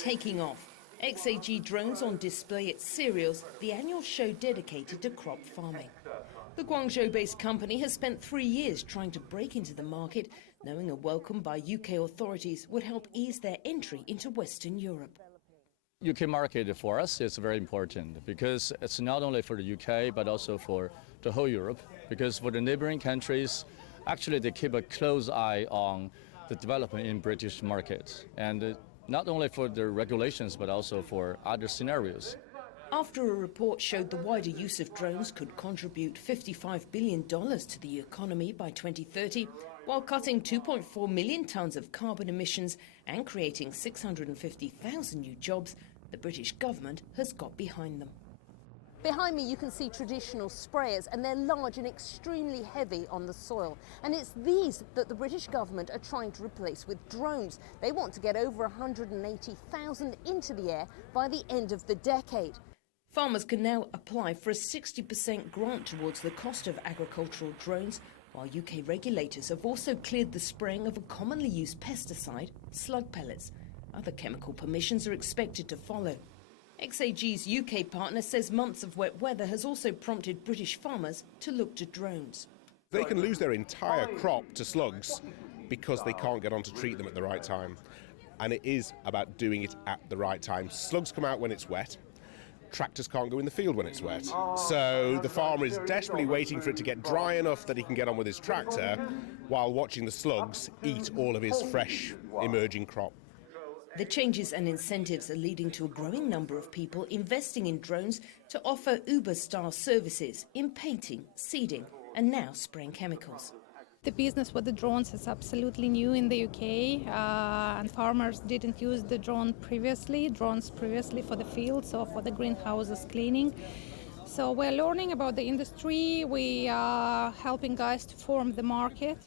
taking off. XAG drones on display at Cereals, the annual show dedicated to crop farming. The Guangzhou-based company has spent 3 years trying to break into the market, knowing a welcome by UK authorities would help ease their entry into Western Europe. UK market for us is very important because it's not only for the UK but also for the whole Europe, because for the neighboring countries, actually they keep a close eye on the development in British markets, and not only for the regulations but also for other scenarios. After a report showed the wider use of drones could contribute $55 billion to the economy by 2030, while cutting 2.4 million tonnes of carbon emissions and creating 650,000 new jobs, the British government has got behind them. Behind me you can see traditional sprayers, and they're large and extremely heavy on the soil. And it's these that the British government are trying to replace with drones. They want to get over 180,000 into the air by the end of the decade. Farmers can now apply for a 60% grant towards the cost of agricultural drones, while UK regulators have also cleared the spraying of a commonly used pesticide, slug pellets. Other chemical permissions are expected to follow. XAG's UK partner says months of wet weather has also prompted British farmers to look to drones. They can lose their entire crop to slugs because they can't get on to treat them at the right time. And it is about doing it at the right time. Slugs come out when it's wet. Tractors can't go in the field when it's wet. So the farmer is desperately waiting for it to get dry enough that he can get on with his tractor while watching the slugs eat all of his fresh emerging crop. The changes and incentives are leading to a growing number of people investing in drones to offer Uber-style services in painting, seeding and now spraying chemicals. The business with the drones is absolutely new in the UK, and farmers didn't use the drones previously for the fields or for the greenhouses cleaning. So we're learning about the industry, we are helping guys to form the market.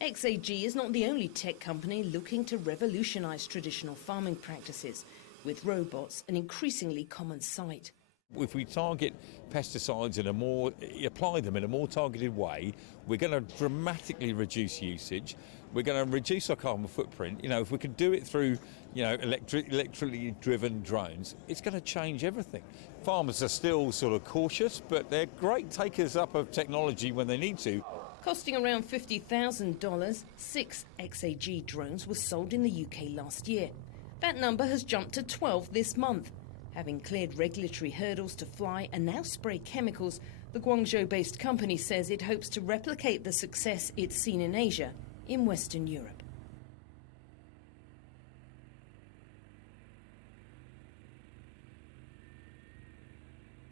XAG is not the only tech company looking to revolutionise traditional farming practices, with robots an increasingly common sight. If we target pesticides apply them in a more targeted way, we're going to dramatically reduce usage. We're going to reduce our carbon footprint. If we can do it through, electrically driven drones, it's going to change everything. Farmers are still sort of cautious, but they're great takers up of technology when they need to. Costing around $50,000, 6 XAG drones were sold in the UK last year. That number has jumped to 12 this month. Having cleared regulatory hurdles to fly and now spray chemicals, the Guangzhou-based company says it hopes to replicate the success it's seen in Asia in Western Europe.